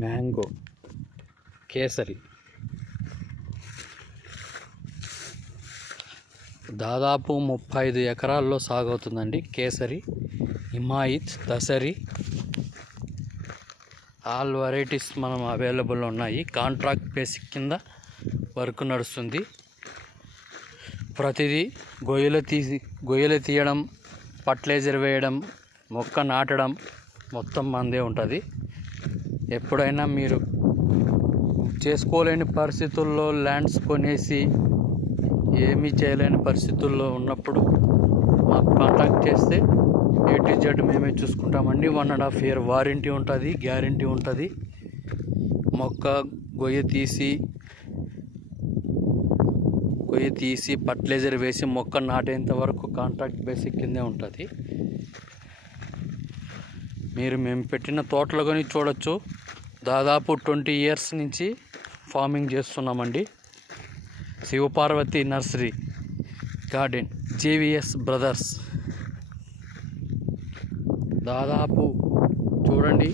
Mango kesari దాదాపు 35 ఎకరాల్లో సాగవుతుందండి. Kesari, హిమాయిత్, దసరి all varieties మనం అవైలబుల్ ఉన్నాయి. కాంట్రాక్ట్ బేసిక్ కింద వర్క్ నడుస్తుంది. ప్రతిదీ గొయ్యలు తీయడం, ఫర్టిలైజర్ వేయడం, మొక్క నాటడం మొత్తం మందే ఉంటుంది. ఎప్పుడైనా మీరు చేసుకోలేని పరిస్థితుల్లో ల్యాండ్స్ కొనేసి ఏమీ చేయలేని పరిస్థితుల్లో ఉన్నప్పుడు మాకు కాంటాక్ట్ చేస్తే A to Z మేమే చూసుకుంటామండి. 1.5 year వారంటీ ఉంటుంది, గ్యారంటీ ఉంటుంది. మొక్క గొయ్య తీసి ఫర్టిలైజర్ వేసి మొక్క నాటేంత వరకు కాంట్రాక్ట్ బేసిక్ కిందే ఉంటుంది. మేము పెట్టిన తోటలు కానీ చూడొచ్చు. దాదాపు 20 years నుంచి ఫార్మింగ్ చేస్తున్నామండి. Shivaparvati nursery garden, JVS brothers. దాదాపు చూడండి